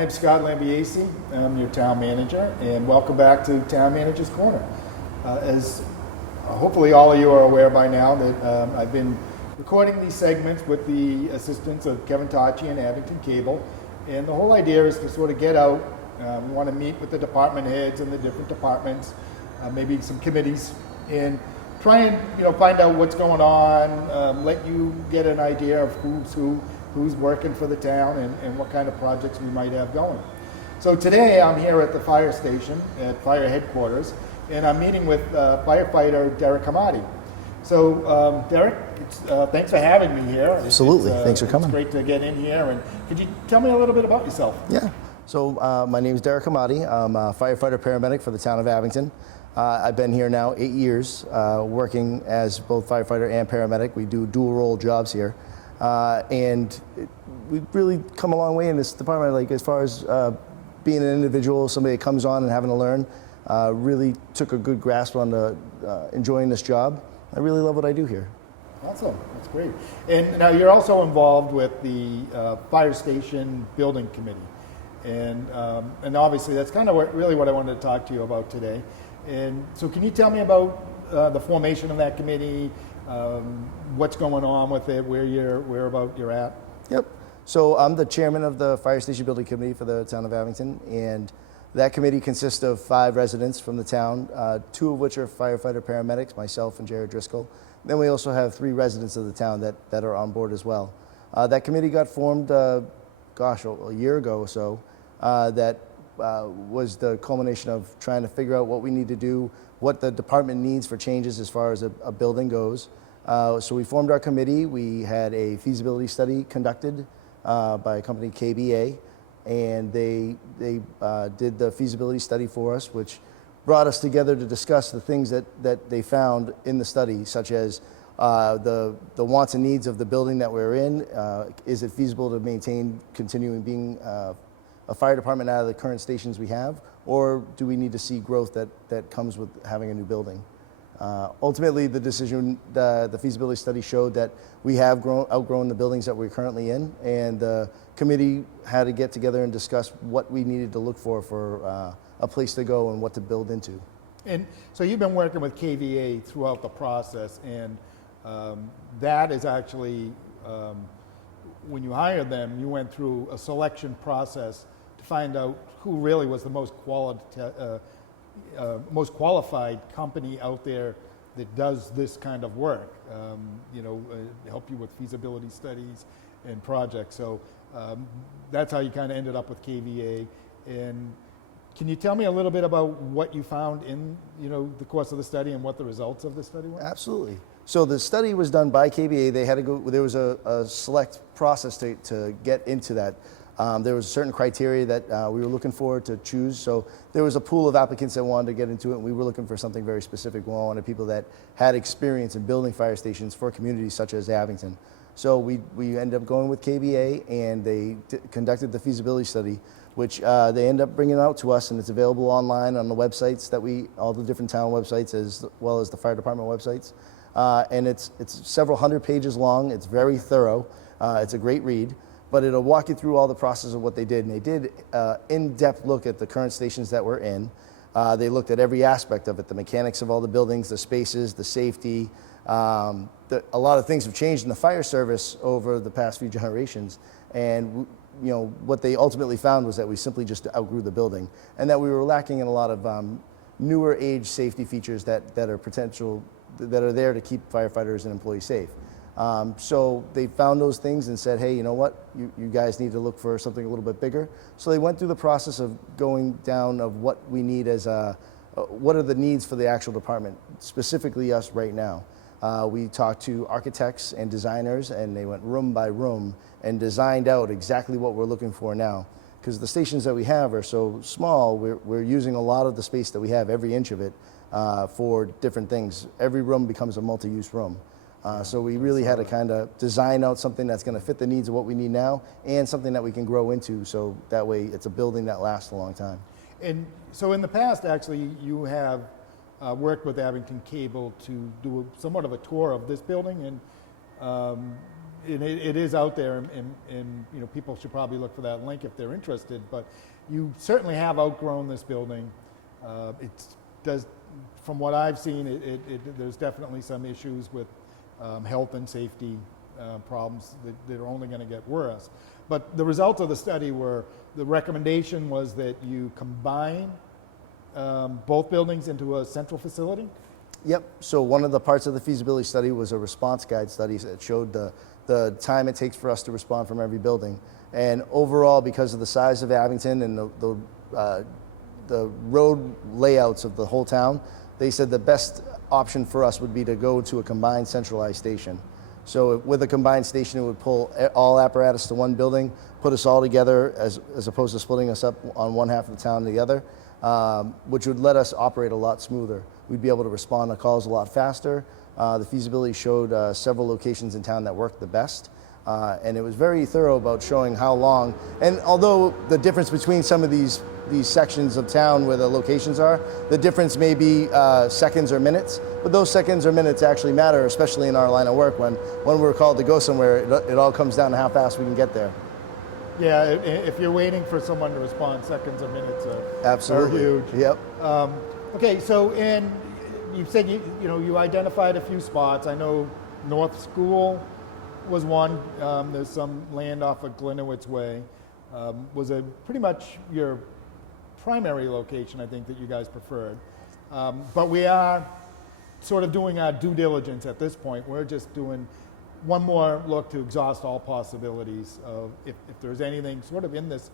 name's Scott Lambiase. I'm your town manager, and welcome back to Town Manager's Corner. As hopefully all of you are aware by now, that I've been recording these segments with the assistance of Kevin Tachi and Abington Cable, and the whole idea is to sort of get out. We want to meet with the department heads and the different departments, maybe some committees, and try and find out what's going on, let you get an idea of who's working for the town and what kind of projects we might have going. So today I'm here at the fire station at fire headquarters, and I'm meeting with Firefighter Derek Haimaidi. So Derek, thanks for having me here. Absolutely, thanks for coming. It's great to get in here, and could you tell me a little bit about yourself? Yeah, so my name is Derek Haimaidi. I'm a firefighter paramedic for the town of Abington. I've been here now 8 years, working as both firefighter and paramedic. We do dual role jobs here. And we've really come a long way in this department, like as far as being an individual, somebody that comes on and having to learn, really took a good grasp on enjoying this job. I really love what I do here. Awesome, that's great. And now you're also involved with the fire station building committee. And obviously that's kind of really what I wanted to talk to you about today. And so can you tell me about the formation of that committee, what's going on with it, whereabout you're at? Yep. So I'm the chairman of the Fire Station Building Committee for the town of Abington, and that committee consists of 5 residents from the town, 2 of which are firefighter paramedics, myself and Jared Driscoll. Then we also have 3 residents of the town that are on board as well. That committee got formed, a year ago or so. That was the culmination of trying to figure out what we need to do, what the department needs for changes as far as a building goes. So we formed our committee. We had a feasibility study conducted by a company, KBA, and they did the feasibility study for us, which brought us together to discuss the things that they found in the study, such as the wants and needs of the building that we're in. Is it feasible to maintain continuing being a fire department out of the current stations we have, or do we need to see growth that comes with having a new building? Ultimately, the feasibility study showed that we have outgrown the buildings that we're currently in, and the committee had to get together and discuss what we needed to look for a place to go and what to build into. And so you've been working with KVA throughout the process, and that is actually, when you hired them, you went through a selection process to find out who really was the most qualified company out there that does this kind of work, help you with feasibility studies and projects. So that's how you kind of ended up with KVA. And can you tell me a little bit about what you found in the course of the study and what the results of the study were? Absolutely. So the study was done by KBA. They had to go. There was a select process to get into that. There was certain criteria that we were looking for to choose. So there was a pool of applicants that wanted to get into it, and we were looking for something very specific. We wanted people that had experience in building fire stations for communities such as Abington. So we ended up going with KBA, and they conducted the feasibility study, which they ended up bringing out to us, and it's available online on the websites all the different town websites as well as the fire department websites. And it's several hundred pages long. It's very thorough. It's a great read. But it'll walk you through all the process of what they did. And they did in-depth look at the current stations that we're in. They looked at every aspect of it, the mechanics of all the buildings, the spaces, the safety. A lot of things have changed in the fire service over the past few generations. And what they ultimately found was that we simply just outgrew the building, and that we were lacking in a lot of newer age safety features that are there to keep firefighters and employees safe. So they found those things and said, hey, you know what, you guys need to look for something a little bit bigger. So they went through the process of going down of what we need what are the needs for the actual department, specifically us right now. We talked to architects and designers, and they went room by room and designed out exactly what we're looking for now. Because the stations that we have are so small, we're using a lot of the space that we have, every inch of it, for different things. Every room becomes a multi-use room. So we really had to kind of design out something that's going to fit the needs of what we need now, and something that we can grow into, so that way it's a building that lasts a long time. And so in the past, actually, you have worked with Abington Cable to do somewhat of a tour of this building, and it is out there, and you know, people should probably look for that link if they're interested. But you certainly have outgrown this building. It does, from what I've seen, there's definitely some issues with health and safety problems that are only going to get worse. But the results of the study were, the recommendation was that you combine both buildings into a central facility. Yep. So one of the parts of the feasibility study was a response guide study that showed the time it takes for us to respond from every building. And overall, because of the size of Abington and the road layouts of the whole town, they said the best option for us would be to go to a combined centralized station. So with a combined station, it would pull all apparatus to one building, put us all together as opposed to splitting us up on one half of the town to the other, which would let us operate a lot smoother. We'd be able to respond to calls a lot faster. The feasibility showed several locations in town that worked the best. And it was very thorough about showing how long, and although the difference between some of these sections of town where the locations are, the difference may be seconds or minutes, but those seconds or minutes actually matter, especially in our line of work. When we're called to go somewhere, it all comes down to how fast we can get there. Yeah, if you're waiting for someone to respond, seconds or minutes are Absolutely huge. Yep. Okay, so you said you identified a few spots. I know North School was one. There's some land off of Glenowitz Way. Was pretty much your primary location, I think, that you guys preferred. But we are sort of doing our due diligence at this point. We're just doing one more look to exhaust all possibilities of if there's anything sort of in this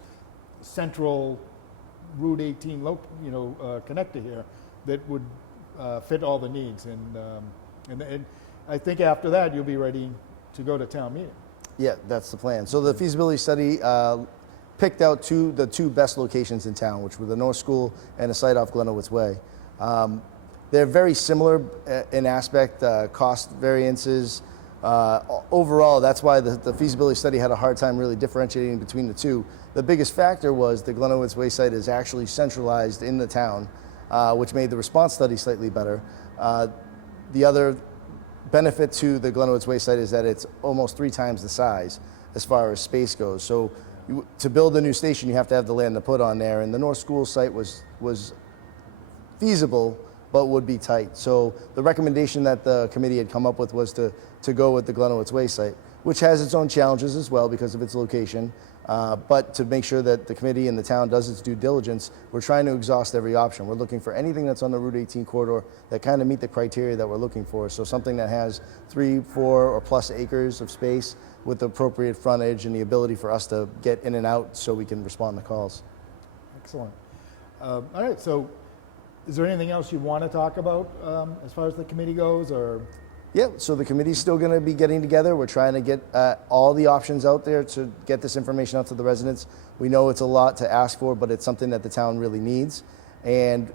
central Route 18 connector here that would fit all the needs. And I think after that, you'll be ready to go to town meeting. Yeah, that's the plan. So the feasibility study picked out the two best locations in town, which were the North School and a site off Glenowitz Way. They're very similar in aspect, cost variances. Overall, that's why the feasibility study had a hard time really differentiating between the two. The biggest factor was the Glenowitz Way site is actually centralized in the town, which made the response study slightly better. The other benefit to the Glenowitz Way site is that it's almost 3 times the size as far as space goes. So to build a new station, you have to have the land to put on there, and the North School site was feasible, but would be tight. So the recommendation that the committee had come up with was to go with the Glenowitz Way site, which has its own challenges as well because of its location. But to make sure that the committee and the town does its due diligence, we're trying to exhaust every option. We're looking for anything that's on the Route 18 corridor that kind of meet the criteria that we're looking for. So something that has 3, 4, or plus acres of space with the appropriate frontage and the ability for us to get in and out so we can respond to calls. Excellent. All right, so is there anything else you want to talk about as far as the committee goes, or? Yeah, so the committee's still going to be getting together. We're trying to get all the options out there to get this information out to the residents. We know it's a lot to ask for, but it's something that the town really needs. And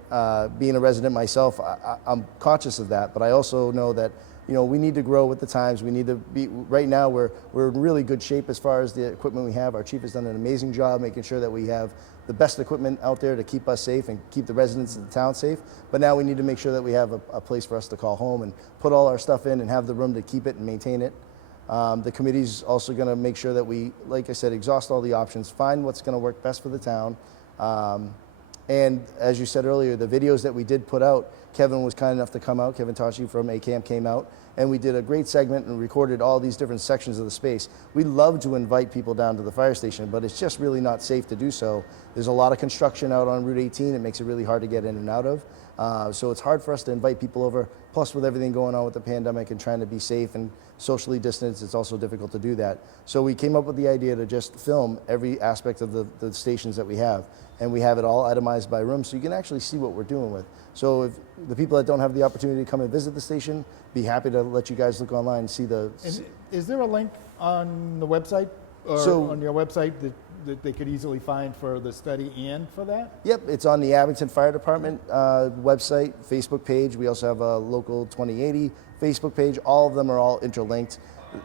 being a resident myself, I'm conscious of that, but I also know that we need to grow with the times. We need to be, right now we're in really good shape as far as the equipment we have. Our chief has done an amazing job making sure that we have the best equipment out there to keep us safe and keep the residents of the town safe. But now we need to make sure that we have a place for us to call home and put all our stuff in and have the room to keep it and maintain it. The committee's also going to make sure that we, like I said, exhaust all the options, find what's going to work best for the town. And as you said earlier, the videos that we did put out, Kevin was kind enough to come out. Kevin Tashi from ACAMP came out, and we did a great segment and recorded all these different sections of the space. We love to invite people down to the fire station, but it's just really not safe to do so. There's a lot of construction out on Route 18. It makes it really hard to get in and out of. So it's hard for us to invite people over. Plus, with everything going on with the pandemic and trying to be safe and socially distanced, it's also difficult to do that. So we came up with the idea to just film every aspect of the stations that we have. And we have it all itemized by room, so you can actually see what we're doing with. So if the people that don't have the opportunity to come and visit the station, be happy to let you guys look online and see the... And is there a link on the website, or on your website, that they could easily find for the study and for that? Yep, it's on the Abington Fire Department website, Facebook page. We also have a local 2080 Facebook page. All of them are all interlinked.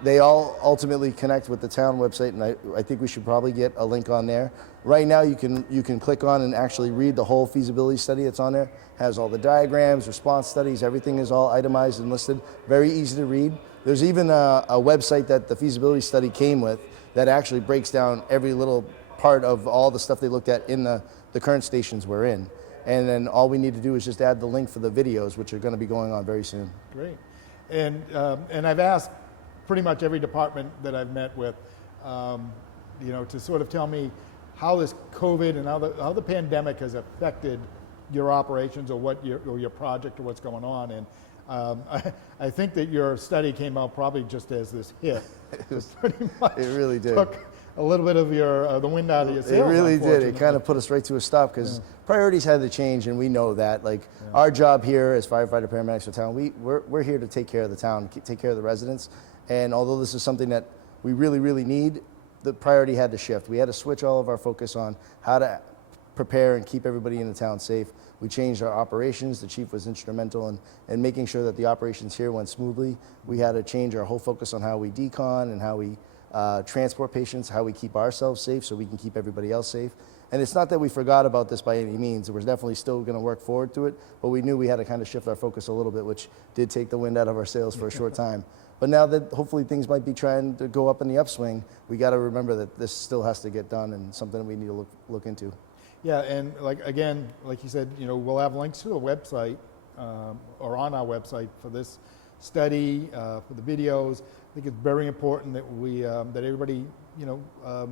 They all ultimately connect with the town website, and I think we should probably get a link on there. Right now, you can click on and actually read the whole feasibility study that's on there. Has all the diagrams, response studies, everything is all itemized and listed. Very easy to read. There's even a website that the feasibility study came with that actually breaks down every little part of all the stuff they looked at in the current stations we're in. And then all we need to do is just add the link for the videos, which are going to be going on very soon. Great. And I've asked pretty much every department that I've met with, to sort of tell me how this COVID and how the pandemic has affected your operations or your project or what's going on. And I think that your study came out probably just as this hit. Pretty much it really did. Took a little bit of the wind out of your sails. It really did. It kind of put us right to a stop because priorities had to change, and we know that. Like our job here as firefighter paramedics for town, we're here to take care of the town, take care of the residents. And although this is something that we really, really need, the priority had to shift. We had to switch all of our focus on how to prepare and keep everybody in the town safe. We changed our operations. The chief was instrumental in making sure that the operations here went smoothly. We had to change our whole focus on how we decon and how we transport patients, how we keep ourselves safe so we can keep everybody else safe. And it's not that we forgot about this by any means. We're definitely still going to work forward to it, but we knew we had to kind of shift our focus a little bit, which did take the wind out of our sails for a short time. But now that hopefully things might be trying to go up in the upswing, we got to remember that this still has to get done and something that we need to look into. Yeah, and like you said, we'll have links to the website or on our website for this study, for the videos. I think it's very important that that everybody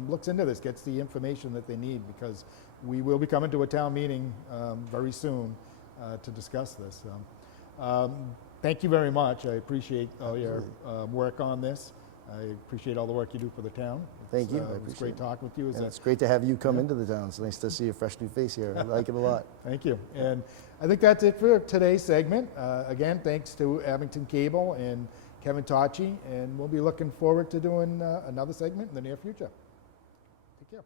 looks into this, gets the information that they need, because we will be coming to a town meeting very soon to discuss this. Thank you very much. I appreciate all your work on this. I appreciate all the work you do for the town. Thank you. It was great talking with you. And it's great to have you come into the town. It's nice to see a fresh new face here. I like it a lot. Thank you. And I think that's it for today's segment. Again, thanks to Abington Cable and Kevin Tachi, and we'll be looking forward to doing another segment in the near future. Take care.